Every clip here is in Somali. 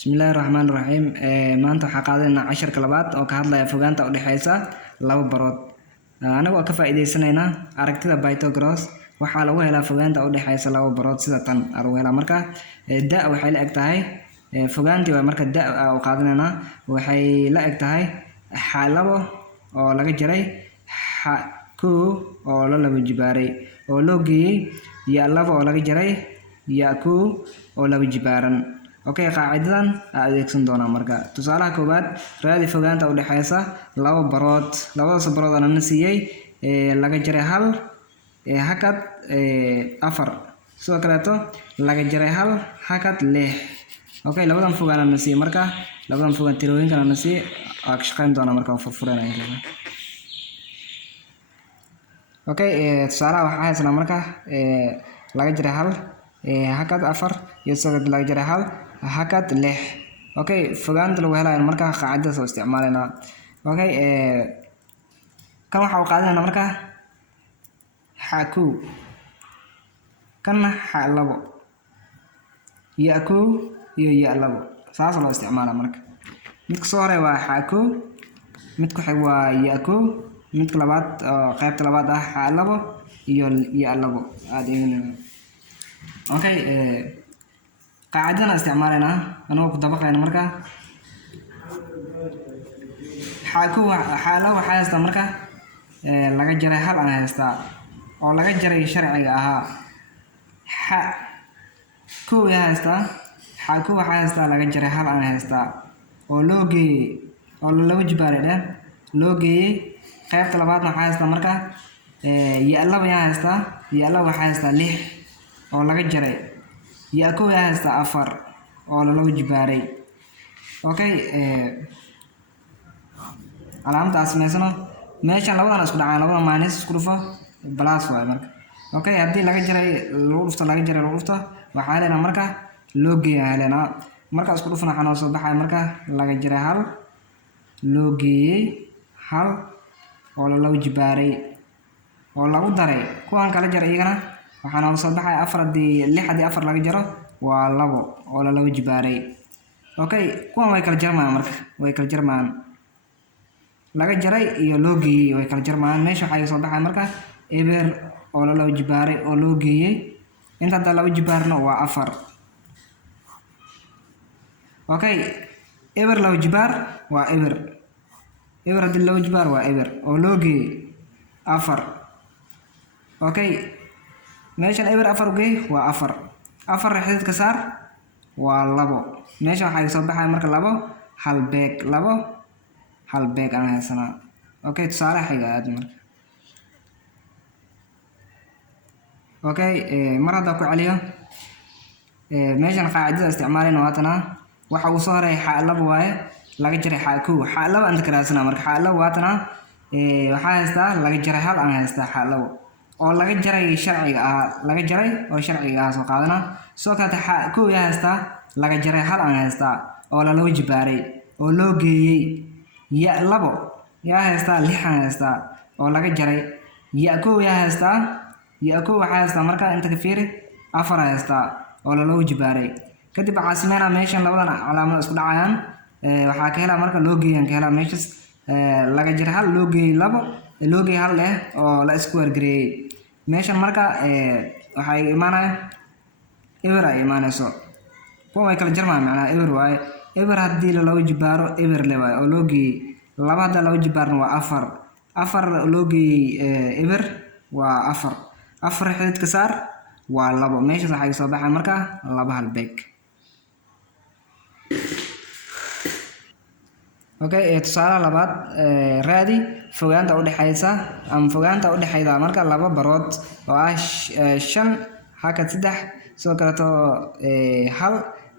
Bismillaahi Raxmaani Raxiim. Maanta waxaan qaadanaa casharka labaad oo ka hadlaya fogaanta u dhaxaysa laba barood. Anagoo ka faa'iideysanayna aragtida Pythagoras, waxaa lagu helaa fogaanta u dhaxaysa laba barood sida tan lagu helaa marka da waxay la eg tahay fogaantii waa marka da u qaadanayna waxay la eg tahay labo oo laga jaray ku oo la laba jibaaray oo loo geeyay ya labo oo laga jaray ya ku oo laba jibaaran. qaacidadan adeegsan doona marka tusaalaha koobaad raadi fogaanta u dhaxaysa laba barood. Labadaas barood aan siiyay laga jaray hal hakad afar, sidoo kaleeto laga jaray hal hakad lix. labadan fogaan aan siiyay marka labadan fogaan tirooyinkan aan siiyay ka shaqeyn doona marka furfuranay. tusaalaha waxaa haysanaa marka laga jaray hal hakad afar iyo sidoo kale laga jaray hal hakad lix. fogaanta lagu helayo marka qaacidada soo isticmaalayna. kan waxa uu qaadanayna marka ku kana labo ya ku iyo ya labo saas loo isticmaala marka midka soo horay waa ku midka xig waa ya ku midka labaad qaybta labaad labo iyo ya labo qaacidana isticmaalayna anoo ku dabaqayna marka labo waxaa haysta marka laga jaray hal aan haysta oo laga jaray sharciga ahaa ku haysta ku waxaa haysta laga jaray hal aan haysta oo loo geeyay oo laba jibaaray loo geeyay qaybta labaadna waxaa haysta marka ya labo haysta ya labo waxaa haysta lix oo laga jaray ya ku haysta afar oo laba jibaaray. calaamadaas meesana meeshan labadan isku dhacaan labada minus isku dhufo plus waay marka. haddii laga jaray lagu dhufto waxaa helena marka loo geeyay helena marka isku dhufna waxaa noo soo baxay marka laga jaray hal loo geeyay hal oo laba jibaaray oo lagu daray kuwan kala jaray iyagana waxaa noo soo baxay afar lix haddii afar laga jaro waa labo oo laba jibaaray. kuwan way kala jarmayaan marka way kala jarmayaan laga jaray iyo loo geeyay way kala jarmayaan. meesha waxaa soo baxay marka eber oo laba jibaaray oo loo geeyay inta hadda laba jibaarna waa afar. eber laba jibaar waa eber haddii laba jibaar waa eber oo loo geeyay afar. meeshan eber afar ugeey waa afar xididka saar waa labo. meesha waxaa soo baxay marka labo hal beeg aan haysanaa. tusaale xiga aad marka mar hadda ku celiyo meeshan qaacidada isticmaalayna waatana waxa uu soo horay labo waaye laga jaray ku labo aan karaasana marka labo waatana waxaa haysta laga jaray hal aan haysta labo oo laga jaray sharciga laga jaray oo sharciga soo qaadana soo kale ku haysta laga jaray hal aan haysta oo laba jibaaray oo loo geeyay ya labo haysta lix aan haysta oo laga jaray ya ku haysta waxaa haysta marka inta ka fiiri afar haysta oo laba jibaaray. kadib waxaa sameynaa meeshan labadan calaamad isku dhacayaan waxaa ka helaa marka loo geeyay ka helaa meeshas laga jaray hal loo geeyay labo loo geeyay hal oo la isku wargareeyay. meeshan marka waxay imaanayaan eber ay imaanayso kuwa way kala jarmayaan macnaha eber waaye eber haddii laba jibaaro eber le waaye oo loo geeyay laba hadda laba jibaarna waa afar loo geeyay eber waa afar xididka saar waa labo. meeshaas waxay soo baxay marka laba hal beeg. tusaalaha labaad raadi fogaanta u dhaxaysa ama fogaanta u dhaxayda marka laba barood oo shan hakad saddex sidoo kaleeto hal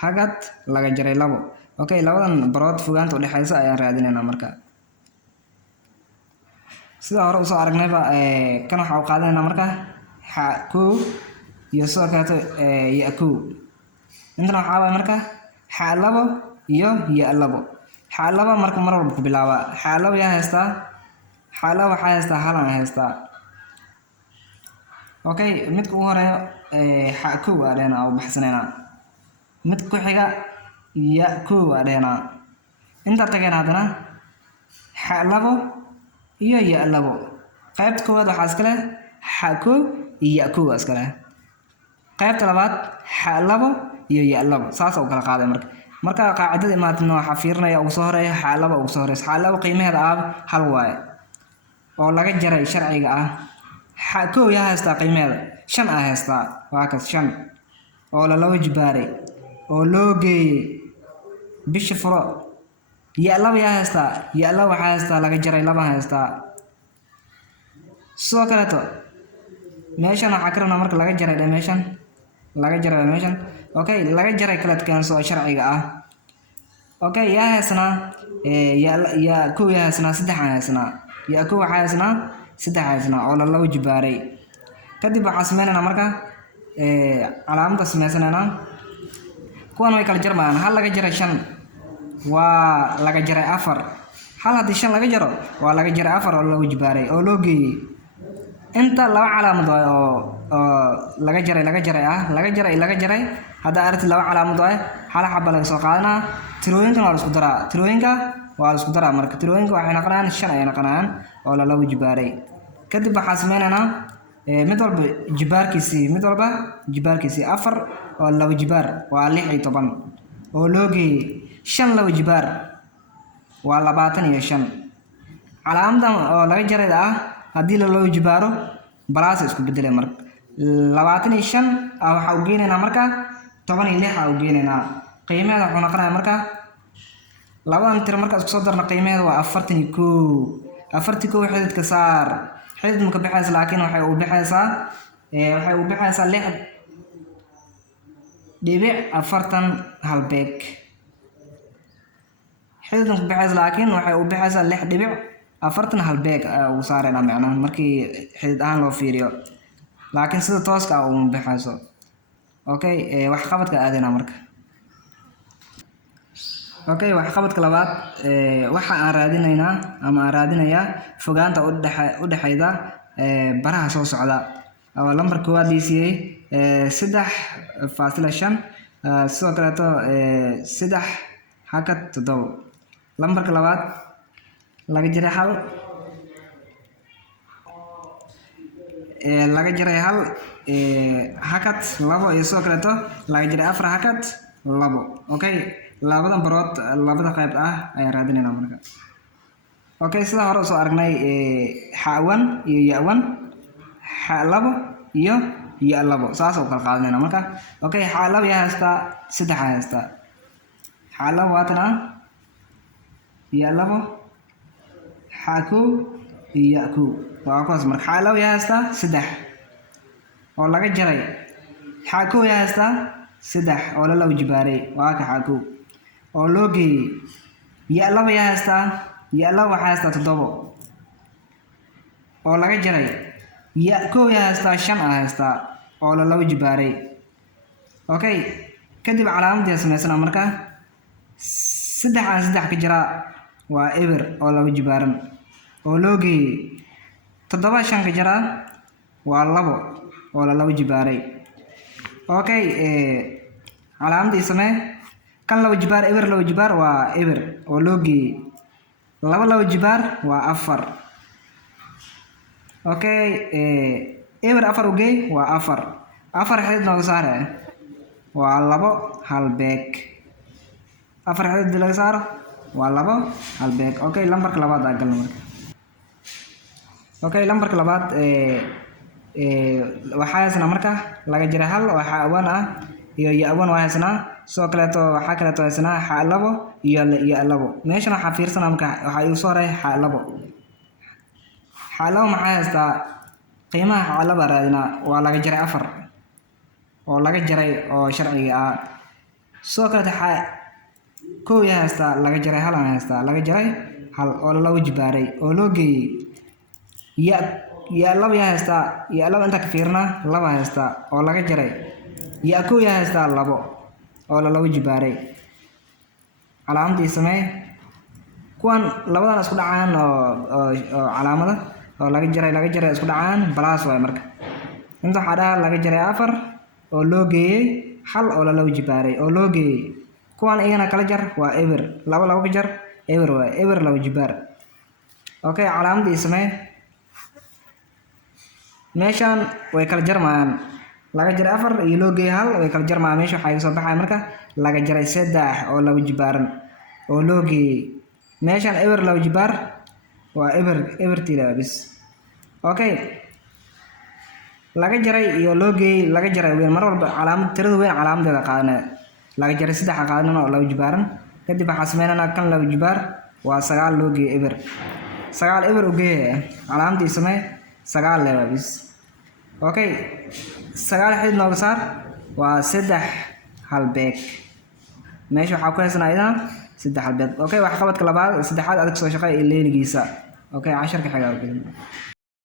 hakad laga jaray labo. labadan barood fogaanta u dhaxaysa ayaan raadinaynaa marka sida hore usoo aragnayba kan waxa uu qaadanaynaa marka ku iyo sidoo kaleeto ya ku intana waxaa waay marka labo iyo ya labo. laba marka mar walba ku bilaaba labo yaa haysta labo waxaa haysta hal aan haysta. midka ugu horeeyo ku waa dheena oo baxsanayna midka ku xiga ya kow adheena inta tageen hadana xa labo iyo ya labo qaybta koowaad waxaa iska leh xa kow iyo ya kow iska leh qaybta labaad xa labo iyo ya labo saas oo kala qaaday marka qaacidada imaadna waxa fiirinaya ugu soo horeeya xa labo ugu soo horeeya xa labo qiimaheeda hal waaye oo laga jaray sharciga ah xa kow yaa haysta qiimaheeda 5 ah haysta waa ka 5 oo la laba jibaaray oo loo geeyay bisha furo ya laba yaa haysta ya laba waxa haysta laga jaray laba haysta soo kaleeto meeshan waxa ka rabnaa marka laga jaray meeshan okay laga jaray kala keenso sharciga ah okay yaa haysna ya kow yaa haysna 3 haysna ya kow waxa haysna 3 haysna oo la laba jibaaray kadib waxa sameynaa marka calaamada sameysana kuwan way kala jarmaan hal laga jaray 5 waa laga jaray 4 hal hadii 5 laga jaro waa laga jaray 4 oo laba jibaaray oo loo geeyay inta laba calaamad oo laga jaray hada aragti laba calaamad hal xabba laga soo qaadanaa tirooyinka waa la isku daraa marka tirooyinka waxay noqonayaan 5 ay noqonayaan oo la laba jibaaray kadib waxa sameynaa mid walba jibaarkiisi 4 oo laba jibaar waa 16 oo loo geeyay 5 laba jibaar waa 25 calaamadan oo laga jaray hadii la loo jibaaro balaas isku bedelay marka 25 waxa uu geenaynaa marka 16 uu geenaynaa qiimaha wuxuu noqonayaa marka labadan tir marka isku soo darna qiimaheeda waa 41 xididka saar xidid ma ka baxaysa laakiin waxay u baxaysaa 6.40 halbeeg xidid ma ka baxaysa laakiin waxay u baxaysaa 6.40 halbeeg uu saarayna macnaha markii xidid ahaan loo fiiriyo laakiin sida tooska ah uu baxayso okay wax qabadka aadina marka okay wax qabadka labaad waxa aan raadinayaa fogaanta u dhaxayda baraha soo socda oo lambar koowaad diisiyay 3.5 sidoo kale 3 hakad 7 lambarka labaad laga jaray hal hakad 2 iyo sidoo kale laga jaray 4 hakad 2 okay labadan barood labada qayb ayaan raadinaynaa marka okay sida hore soo aragnay xa1 iyo ya1 xa2 iyo ya2 saas oo kala qaadanayna marka okay xa2 yaa haysta 3 haysta xa2 waatana ya2 xa1 iyo ya1 waa kuwaas marka xa2 yaa haysta 3 oo laga jaray xa1 yaa haysta 3 oo la laba jibaaray waa ka xa1 oo loo geeyay ya2 yaa haysta ya2 waxa haysta 7 oo laga jaray ya1 yaa haysta 5 haysta oo la laba jibaaray okay kadib calaamadii sameysana marka 3 ka jira waa eber oo laba jibaaran oo loo geeyay 7 ka jira waa 2 oo la laba jibaaray okay calaamadii samee kan laba jibaar eber laba jibaar waa eber oo loo geeyay laba jibaar waa 4 okay eber 4 u geey waa 4 xidid nooga saare waa 2 halbeeg 4 xidid laga saaro waa 2 halbeeg okay lambarka labaad aa galno marka okay lambarka labaad waxa haysana marka laga jaray hal oo xa1 iyo ya1 waa haysana soo kaleeto waxa kaleeto haysana xa2 iyo ya2 meeshan waxa fiirsana marka waxa uu soo ray xa2 maxaa haysta qiimaha xa2 raadina waa laga jaray 4 oo laga jaray oo sharciga ah soo kaleeto kow yaa haysta laga jaray hal haysta laga jaray hal oo la laba jibaaray oo loo geeyay ya2 yaa haysta ya2 inta ka fiirna 2 haysta oo laga jaray ya1 yaa haysta 2 oo la laba jibaaray calaamadii samee kuwan labadan isku dhacaan oo calaamada oo laga jaray isku dhacaan balaas way marka inta waxa laga jaray 4 oo loo geeyay hal oo la laba jibaaray oo loo geeyay kuwan iyana kala jar waa eber laba ka jar eber waa eber laba jibaar. Okay calaamadii samee meeshan way kala jarmayaan laga jaray 4 iyo loo geeyay 1 way kala jarmayaan meesha waxa soo baxay marka laga jaray 3 oo laba jibaaran oo loo geeyay meeshan eber laba jibaar waa eber tira bis. Okay laga jaray iyo loo geeyay laga jaray weyn mar walba calaamad tirada weyn calaamadeeda qaadana laga jaray 3 qaadana oo laba jibaaran kadib waxa sameeynaa kan laba jibaar waa 9 loo geeyay eber 9 eber u geeyay calaamadii samee 9 leeyahay bis. Okay 9 xid nooga saar waa 3 halbeeg meesha waxa ku haysanayna 3 halbeeg. Okay wax qabadka labaad saddexaad adag soo shaqeey leeligiisa. Okay 10 ka xiga.